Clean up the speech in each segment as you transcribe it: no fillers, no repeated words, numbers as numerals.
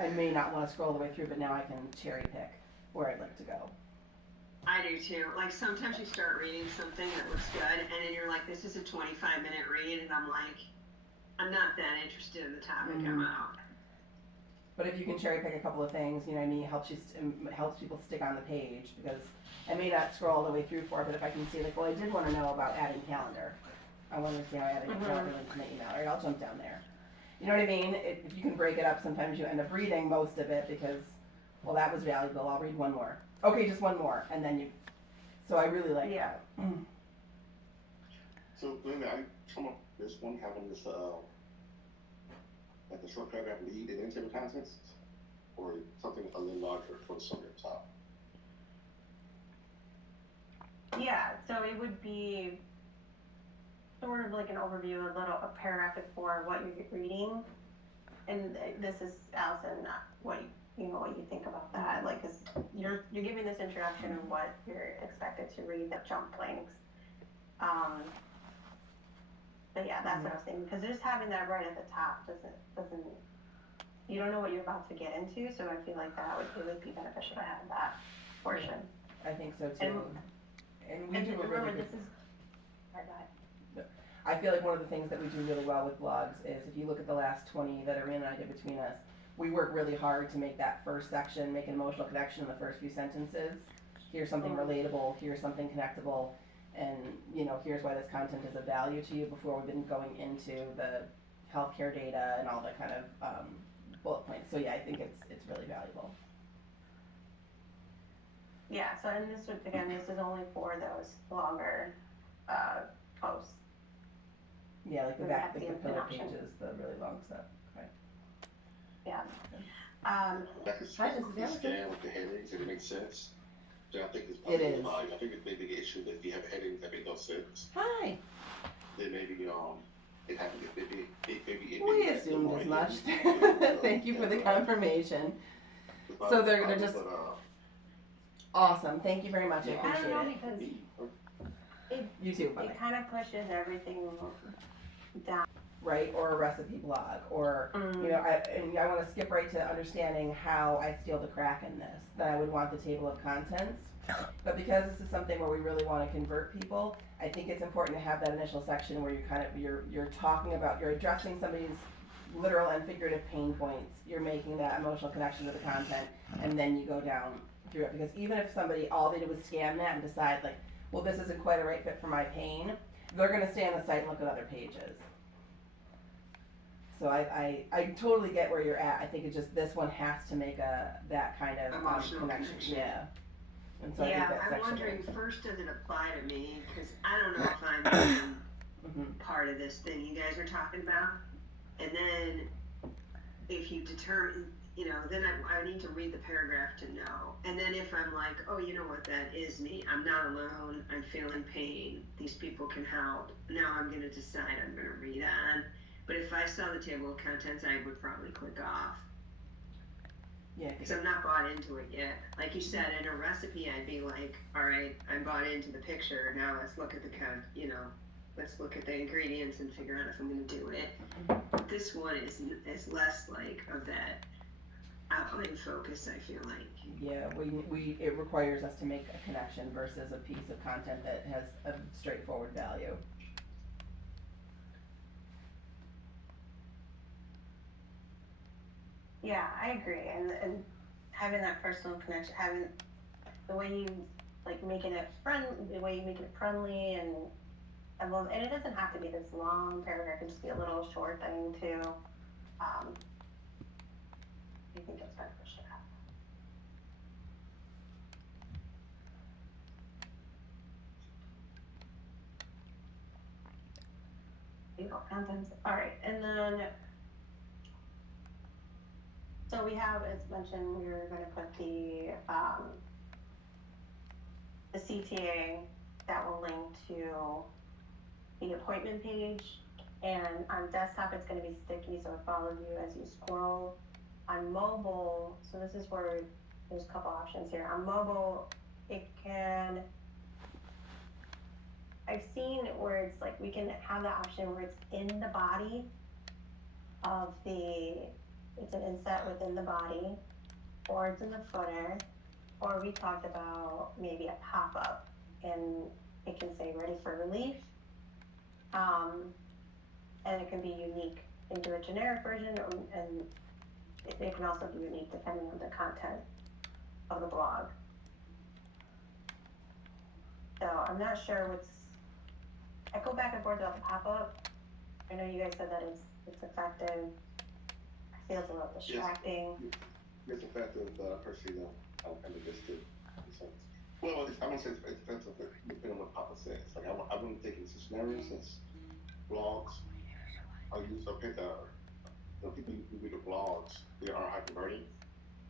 I may not want to scroll all the way through, but now I can cherry pick where I'd like to go. I do too. Like sometimes you start reading something that looks good and then you're like, this is a 25-minute read, and I'm like, I'm not that interested in the topic, I'm out. But if you can cherry pick a couple of things, you know what I mean, it helps people stick on the page, because I may not scroll all the way through for it, but if I can see like, well, I did want to know about adding calendar. I want to see how adding a calendar links to my email. All right, I'll jump down there. You know what I mean? If you can break it up, sometimes you end up reading most of it because, well, that was valuable. I'll read one more. Okay, just one more, and then you. So I really like that. So Linda, I come up with this one having this like a short paragraph lead and then table of contents, or something a little larger for the summary at the top. Yeah, so it would be sort of like an overview, a paragraph before what you're reading, and this is Allison, what you think about that, like, cause you're giving this introduction of what you're expected to read, the jump links. But yeah, that's what I was thinking, because just having that right at the top doesn't, you don't know what you're about to get into, so I feel like it would be beneficial to have that portion. I think so too. And we do a remember, really good. this is, sorry, go ahead. I feel like one of the things that we do really well with blogs is if you look at the last 20 that Irina and I did between us, we work really hard to make that first section make an emotional connection in the first few sentences. Here's something relatable, here's something connectable, and here's why this content is of value to you before we've been going into the healthcare data and all the kind of bullet points. So yeah, I think it's really valuable. Yeah, so and this is only for those longer posts. Yeah, like the back, the pillar pages, the really long stuff. Okay. Yeah. Like a scan with the headings, if it makes sense. So I think it's It is. I think it may be the issue that if you have headings that make no sense, Hi. then maybe it happens. Maybe We assumed as much. Thank you for the confirmation. So they're just awesome. Thank you very much. I appreciate I don't know, it. because You too. Bye. it kind of pushes everything down. Right, or a recipe blog, or I want to skip right to understanding how I steal the crack in this. That I would want the table of contents, but because this is something where we really want to convert people, I think it's important to have that initial section where you're talking about, you're addressing somebody's literal and figurative pain points. You're making that emotional connection to the content, and then you go down through it. Because even if somebody all they did was scan that and decide like, well, this isn't quite a right fit for my pain, they're going to stay on the site and look at other pages. So I totally get where you're at. I think it's just this one has to make that kind of connection. Yeah. And so yeah, I think I'm wondering first, does it apply to me? Because I don't know if I'm part of this thing you guys are talking about. And then if you determine, then I need to read the paragraph to know. And then if I'm like, oh, you know what, that is me. I'm not alone. I'm feeling pain. These people can help. Now I'm going to decide I'm going to read on. But if I saw the table of contents, I would probably click off. Yeah. Because I'm not bought into it yet. Like you said, in a recipe, I'd be like, all right, I'm bought into the picture. Now let's look at let's look at the ingredients and figure out if I'm going to do it. This one is less like of that outline focus, I feel like. Yeah, it requires us to make a connection versus a piece of content that has a straightforward value. Yeah, I agree, and having that personal connection, having the way you making it the way you make it friendly, and it doesn't have to be this long paragraph. It can just be a little short thing too. I think it's beneficial. Contents. All right, and then. So we have, as mentioned, we're going to put the CTA that will link to the appointment page, and on desktop it's going to be sticky, so it follows you as you scroll. On mobile, so this is where there's a couple options here. On mobile, I've seen where it's we can have the option where it's in the body of the it's an inset within the body, or it's in the footer, or we talked about maybe a pop-up, and it can say ready for relief. And it can be unique into a generic version, and it can also be unique depending on the content of the blog. So I'm not sure I go back and forth about the pop-up. I know you guys said that it's effective. I feel it's a little distracting. It's effective, personally, though, I'm against it. Well, I won't say it's offensive, but depending on what Papa says. Like, I wouldn't think it's a scenario since blogs are used to pick up. People who read the blogs, they are high converting.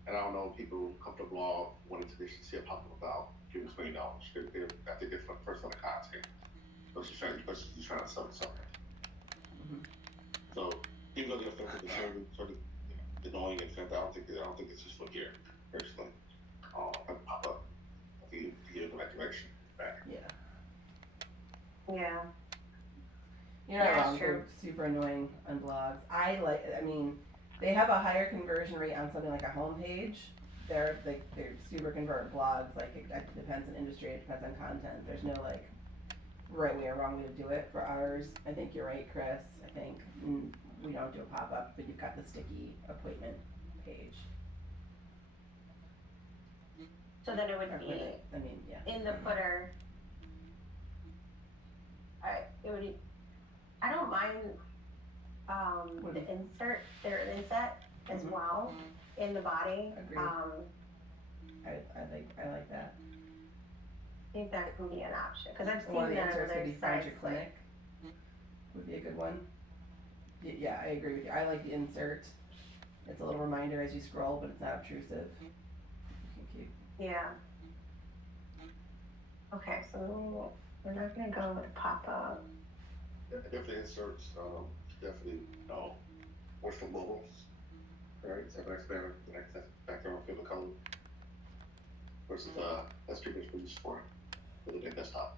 And I don't know if people come to a blog wanting to see a pop-up about giving $20. I think it's for the first on the content. But you're trying to sell something. Mm-hmm. So, even though they're offensive and sort of annoying and offensive, I don't think it's useful here, personally. Pop up. To get in that direction back. Yeah. Yeah. You're not Yeah, wrong. sure. They're super annoying on blogs. I mean, they have a higher conversion rate on something like a homepage. They're super convert blogs. Like, it depends on industry, it depends on content. There's no like right way or wrong way to do it. For ours, I think you're right, Chris. I think we don't do a pop-up, but you've got the sticky appointment page. So then it would be I mean, yeah. in the footer. I don't mind the insert, their inset as Mhm. well in the body. Agreed. I like that. I think that could be an option, because I've One of seen the that on inserts could other be find your sites. clinic. Would be a good one. Yeah, I agree with you. I like the insert. It's a little reminder as you scroll, but it's not obtrusive. You can keep. Yeah. Okay, so we're not gonna go with a pop-up. Definitely inserts, definitely, works for mobiles, right? So that's better, that's background field of color. Versus, that's pretty much what you support for the desktop.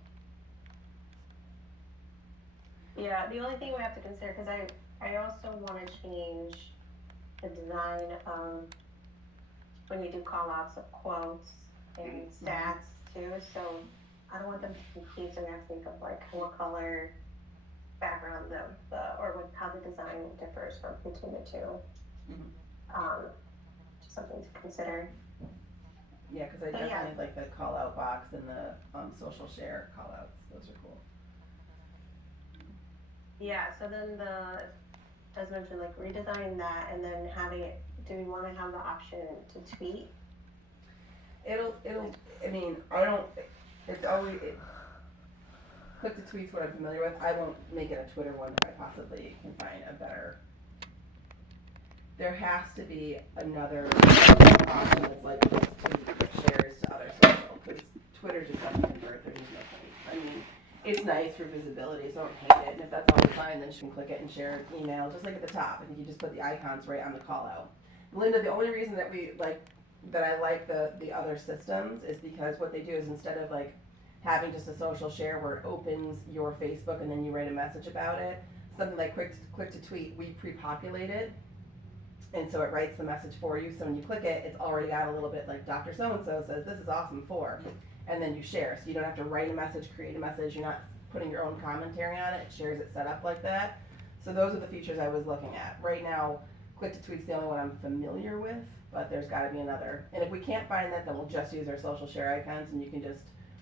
Yeah, the only thing we have to consider, because I also want to change the design of when you do call-outs of quotes and stats too, so I don't want them to confuse, and we have to think of like what color background or what, how the design differs between the two. Mhm. Just something to consider. Yeah, because I So, yeah. definitely like the call out box and the social share call outs. Those are cool. Yeah, so then as mentioned, like redesigning that and then having it, do we want to have the option to tweet? I mean, I don't, it's always, click to tweet's what I'm familiar with. I won't make it a Twitter one if I possibly can find a better. There has to be another option that's like tweet shares to other social, because Twitter just doesn't convert. There's no point. I mean, it's nice for visibility, so don't hate it. And if that's all you find, then you can click it and share an email, just like at the top. I think you just put the icons right on the call out. Linda, the only reason that I like the other systems is because what they do is instead of like having just a social share where it opens your Facebook and then you write a message about it, something like click to tweet, we pre-populate it. And so it writes the message for you. So when you click it, it's already got a little bit like Dr. So-and-so says, this is awesome for, and then you share. So you don't have to write a message, create a message. You're not putting your own commentary on it. It shares it set up like that. So those are the features I was looking at. Right now, click to tweet's the only one I'm familiar with, but there's gotta be another. And if we can't find that, then we'll just use our social share icons and you can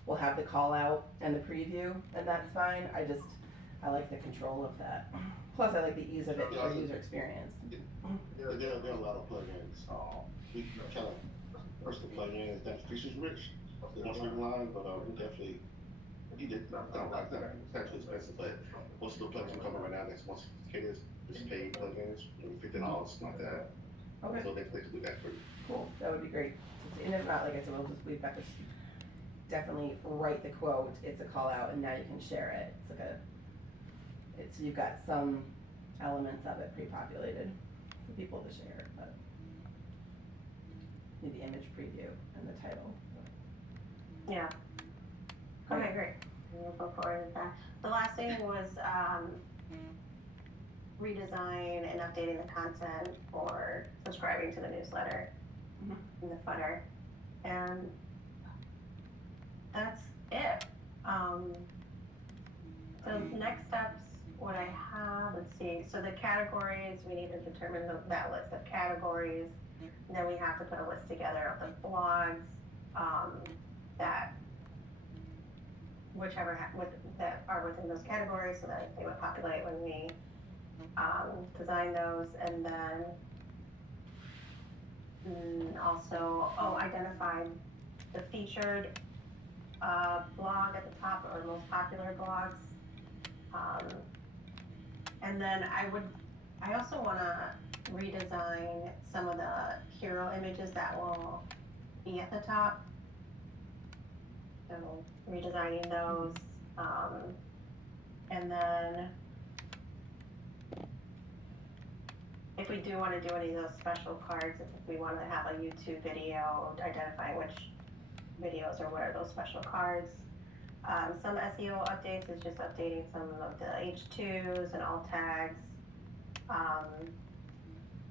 we'll have the call out and the preview, and that's fine. I like the control of that. Plus, I like the ease of it for user experience. There are a lot of plugins. We kind of personal plugins that features rich. They don't streamline, but we definitely don't like them. It's actually expensive, but most of the plugins coming right now that's most sophisticated is paid plugins, maybe $50, something like that. Okay. So they can do that for you. Cool. That would be great. And if not, like I said, we've got to definitely write the quote. It's a call out, and now you can share it. It's like so you've got some elements of it pre-populated for people to share, but need the image preview and the title. Yeah. Okay, great. We'll go forward with that. The last thing was redesign and updating the content for subscribing to the newsletter in the footer. And that's it. So next steps, what I have, let's see, so the categories, we need to determine that list of categories. And then we have to put a list together of the blogs that that are within those categories, so that they would populate when we design those. And then also, identify the featured blog at the top, or most popular blogs. And then I also want to redesign some of the hero images that will be at the top. So redesigning those, and then if we do want to do any of those special cards, if we want to have a YouTube video identifying which videos or what are those special cards. Some SEO updates is just updating some of the H2s and alt tags,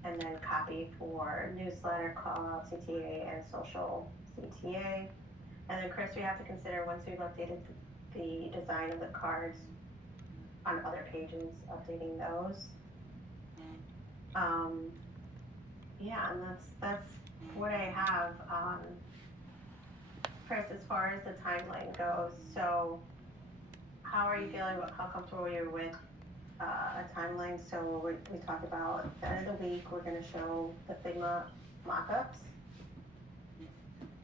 and then copy for newsletter, call out CTA, and social CTA. And then Chris, we have to consider, once we've updated the design of the cards on other pages, updating those. Yeah, and that's what I have. Chris, as far as the timeline goes, so how are you feeling? How comfortable are you with a timeline? So we talked about at the end of the week, we're going to show the Figma mock-ups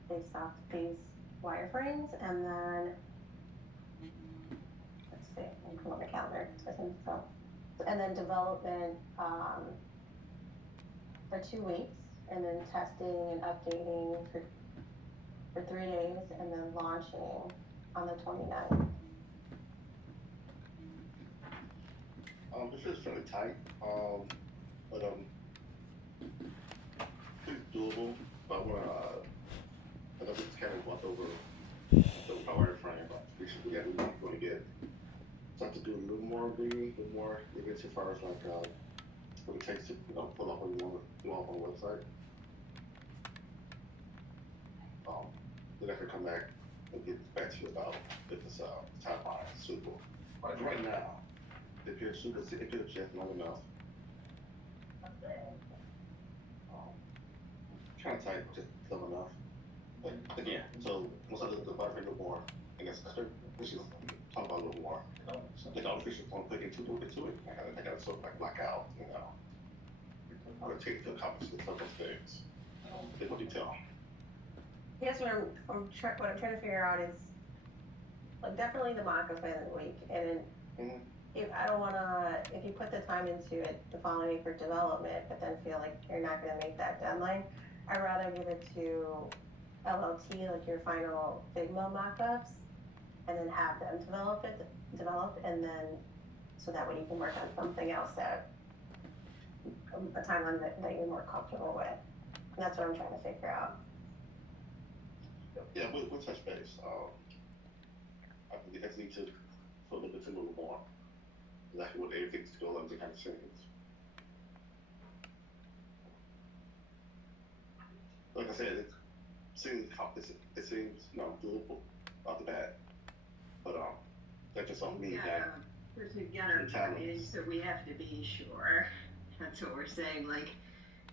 based off these wireframes, and then let's see, I'll pull up the calendar. So, and then development for 2 weeks, and then testing and updating for 3 days, and then launching on the 29th. This is fairly tight, but it's doable. But I know this kind of walked over the power frame, but we want to get start to do a little more reading, a little more events as far as like what it takes to pull off what you want to do off on the website. Then I can come back and get back to you about if this timeline is suitable. But right now, it appears just not enough. Kind of tight, just not enough. But again, so once I look at the buffer a little more, and that's we should talk about a little more. So I think all officials want to click into it. I got to sort of like block out, how to take to accomplish some of those things. A little detail. Yes, what I'm trying to figure out is, like, definitely the mock-up by the week, and if I don't want to, if you put the time into it the following week for development, but then feel like you're not going to make that deadline, I'd rather give it to LLT, like your final Figma mock-ups, and then have them develop, and then so that way you can work on something else that a timeline that you're more comfortable with. And that's what I'm trying to figure out. Yeah, we'll touch base. I think I need to put a little more exactly what everything's going on behind the scenes. Like I said, it seems doable off the bat, but that's just on me. We're together, so we have to be sure. That's what we're saying. Like,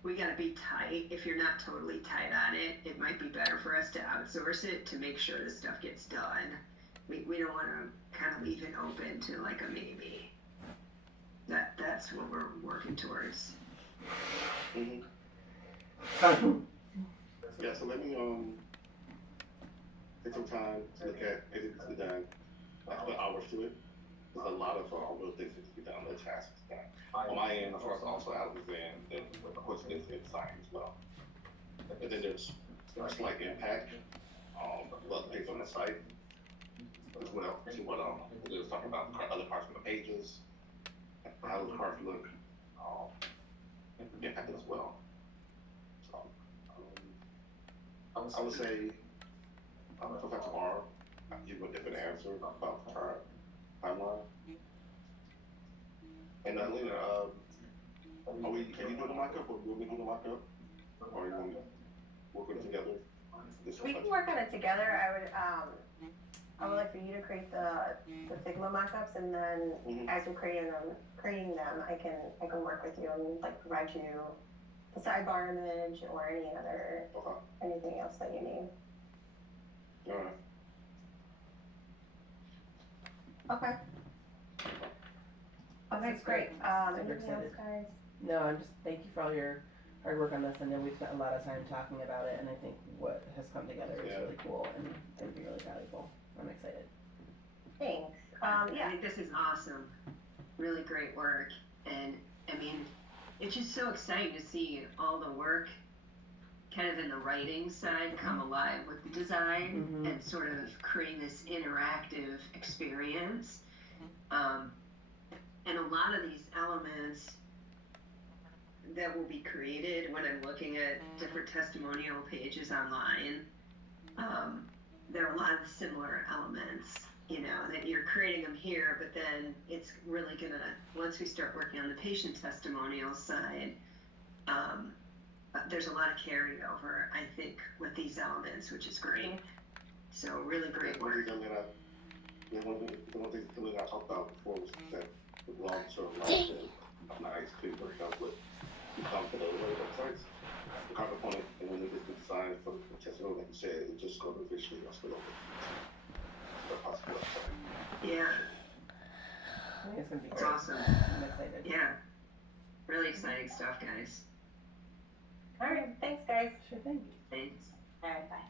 we gotta be tight. If you're not totally tight on it, it might be better for us to outsource it to make sure the stuff gets done. We don't want to kind of leave it open to like a maybe. That's what we're working towards. Yeah, so let me take some time to look at anything that's been done. I put hours to it. There's a lot of real things that can be done, the tasks done. On my end, as far as also Alex's end, then of course there's design as well. And then there's slight impact, what things on the site as well. See what we was talking about other parts of the pages, how those cards look, impact as well. So I would say sometime tomorrow I can give you a different answer about the timeline. And Lena, Can you do the mock-up, or do you want me to do the mock-up? Or you want me to work it together? We can work on it together. I would like for you to create the Figma mockups, and then Mhm. as you're creating them, I can work with you and like provide you the sidebar image or anything else that you need. Alright. Okay. Okay, This is great. great. Super Anything else, excited. guys? No, I'm just, thank you for all your hard work on this. I know we've spent a lot of time talking about it, and I think what has come together is Yeah. really cool and going to be really valuable. I'm excited. Thanks. I Yeah. think this is awesome. Really great work. And I mean, it's just so exciting to see all the work kind of in the writing side come alive with the design Mhm. and sort of creating this interactive experience. And a lot of these elements that will be created when I'm looking at different testimonial pages online, there are a lot of similar elements, you know, that you're creating them here, but then it's really gonna, once we start working on the patient testimonial side, there's a lot of carryover, I think, with these elements, which is great. So really great One work. thing that I talked about before was that the blogs are like nice, clean workout with the confident websites. The cover point, and when they get the design for the testimony, like you said, it just go to visually or split over. The possible website. Yeah, I think it's going to be it's great. awesome. I'm excited. Yeah, really exciting stuff, guys. All right. Thanks, guys. Sure thing. Thanks. All right. Bye.